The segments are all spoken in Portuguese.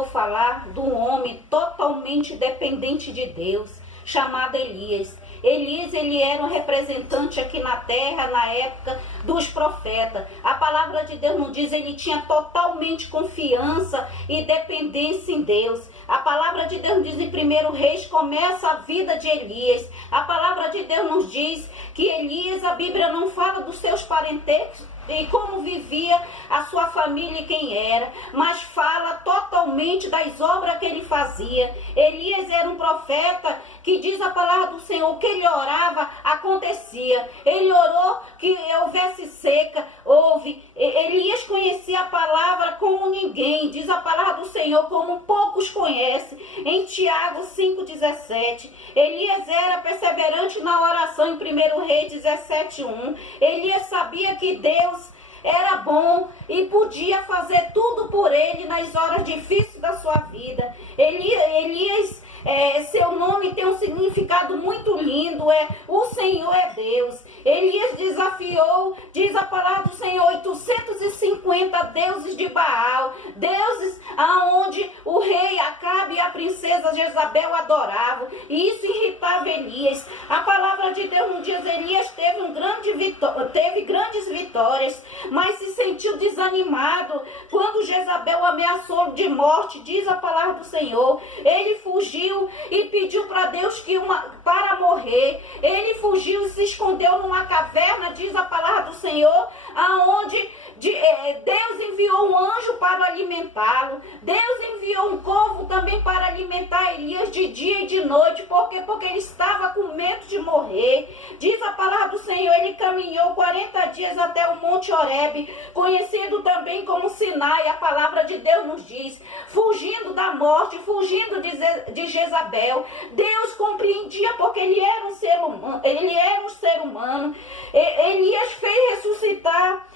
vou falar de um homem totalmente dependente de Deus, chamado Elias. Elias, ele era um representante aqui na terra, na época dos profetas. A palavra de Deus nos diz, ele tinha totalmente confiança e dependência em Deus. A palavra de Deus diz em 1 Reis, começa a vida de Elias. A palavra de Deus nos diz que Elias, a Bíblia não fala dos seus parentescos e como vivia a sua família e quem era, mas fala totalmente das obras que ele fazia. Elias era um profeta que diz a palavra do Senhor, que ele orava, acontecia. Ele orou que houvesse seca, houve. Elias conhecia a palavra como ninguém, diz a palavra do Senhor, como poucos conhecem. Em Tiago 5,17, Elias era perseverante na oração. Em 1 Reis 17,1, Elias sabia que Deus era bom e podia fazer tudo por ele nas horas difíceis da sua vida. Elias, seu nome tem um significado muito lindo, o Senhor é Deus. Elias desafiou, diz a palavra do Senhor, 850 deuses de Baal, deuses aonde o rei Acabe e a princesa Jezabel adoravam, e isso irritava Elias. A palavra de Deus nos diz, Elias teve grandes vitórias, mas se sentiu desanimado quando Jezabel ameaçou de morte, diz a palavra do Senhor. Ele fugiu e pediu para Deus para morrer. Ele fugiu e se escondeu numa caverna, diz a palavra do Senhor, aonde Deus enviou um anjo para alimentá-lo. Deus enviou um corvo também para alimentar Elias de dia e de noite. Porque ele estava com medo de morrer. Diz a palavra do Senhor, ele caminhou 40 dias até o Monte Horebe, conhecido também como Sinai. A palavra de Deus nos diz, fugindo da morte, fugindo de Jezabel. Deus compreendia porque ele era um ser humano. Elias fez ressuscitar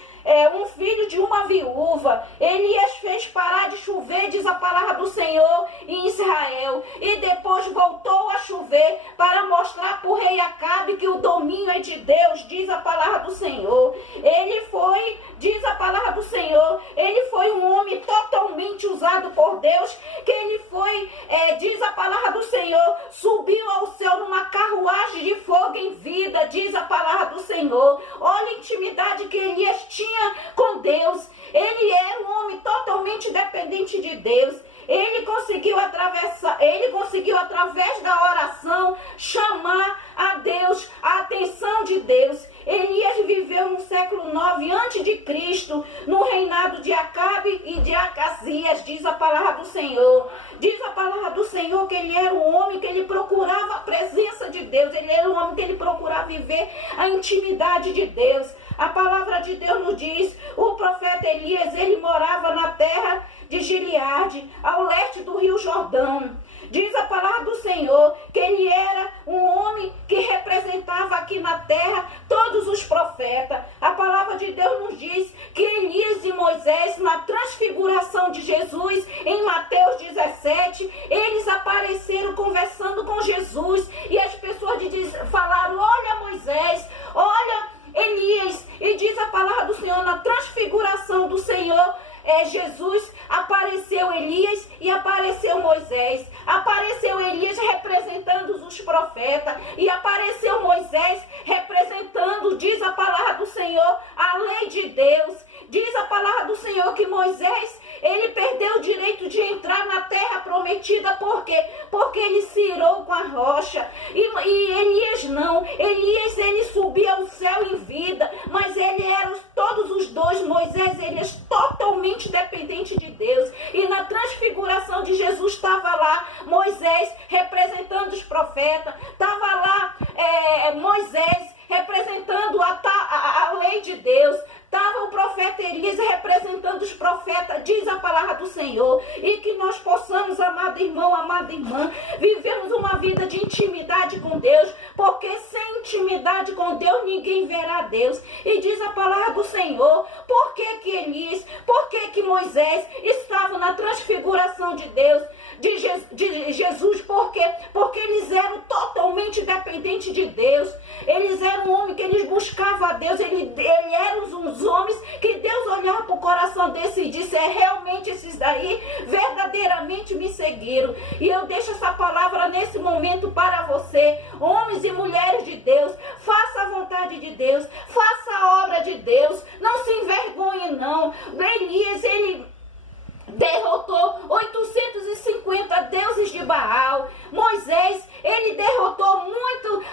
um filho de uma viúva. Elias fez parar de chover, diz a palavra do Senhor, em Israel. E depois voltou a chover para mostrar para o rei Acabe que o domínio é de Deus, diz a palavra do Senhor. Ele foi, diz a palavra do Senhor, ele foi um homem totalmente usado por Deus, que ele foi, diz a palavra do Senhor, subiu ao céu numa carruagem de fogo em vida, diz a palavra do Senhor. Olha a intimidade que Elias tinha com Deus. Ele era um homem totalmente dependente de Deus. Ele conseguiu através da oração chamar a Deus, a atenção de Deus. Elias viveu no século 9 a.C., no reinado de Acabe e de Acasias, diz a palavra do Senhor. Diz a palavra do Senhor que ele era um homem que ele procurava a presença de Deus. Ele era um homem que ele procurava viver a intimidade de Deus. A palavra de Deus nos diz, o profeta Elias, ele morava na terra de Gileade, ao leste do rio Jordão. Diz a palavra do Senhor que ele era um homem que representava aqui na terra todos os profetas. A palavra de Deus nos diz que Elias e Moisés, na transfiguração de Jesus, em Mateus 17, eles apareceram conversando com Jesus. E as pessoas falaram, olha Moisés, olha Elias. E diz a palavra do Senhor, na transfiguração do Senhor, Jesus, apareceu Elias e apareceu Moisés. Apareceu Elias representando os profetas e apareceu Moisés representando, diz a palavra do Senhor, a lei de Deus. Diz a palavra do Senhor que Moisés, ele perdeu o direito de entrar na terra prometida. Por quê? Porque ele se irou com a rocha. E Elias não. Elias, ele subia ao céu em vida, mas ele era todos os dois. Moisés, Elias, totalmente dependente de Deus. E na transfiguração de Jesus estava lá Moisés representando os profetas. Estava lá Moisés representando a lei de Deus. Estava o profeta Elias representando os profetas, diz a palavra do Senhor. E que nós possamos, amado irmão, amada irmã, vivermos uma vida de intimidade com Deus, porque sem intimidade com Deus ninguém verá Deus. E diz a palavra do Senhor, por que que Elias, por que que Moisés estavam na transfiguração de Deus, de Jesus? Por quê? Porque eles eram totalmente dependentes de Deus. Eles eram homens que eles buscavam a Deus. Eles eram uns homens que Deus olhava para o coração desse e disse, realmente esses daí verdadeiramente fielmente me seguiram. E eu deixo essa palavra nesse momento para você, homens e mulheres de Deus. Faça a vontade de Deus, faça a obra de Deus, não se envergonhe não. Elias, ele derrotou 850 deuses de Baal. Moisés, ele derrotou muito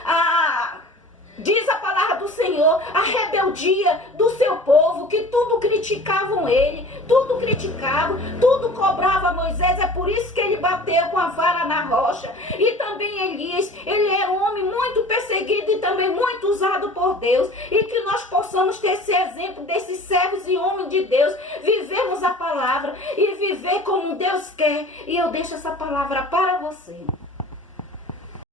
diz a palavra do Senhor, a rebeldia do seu povo, que tudo criticavam ele, tudo criticavam, tudo cobrava Moisés. É por isso que ele bateu com a vara na rocha. E também Elias, ele era um homem muito perseguido e também muito usado por Deus. E que nós possamos ter esse exemplo desses servos e homens de Deus, vivermos a palavra e viver como Deus quer. E eu deixo essa palavra para você.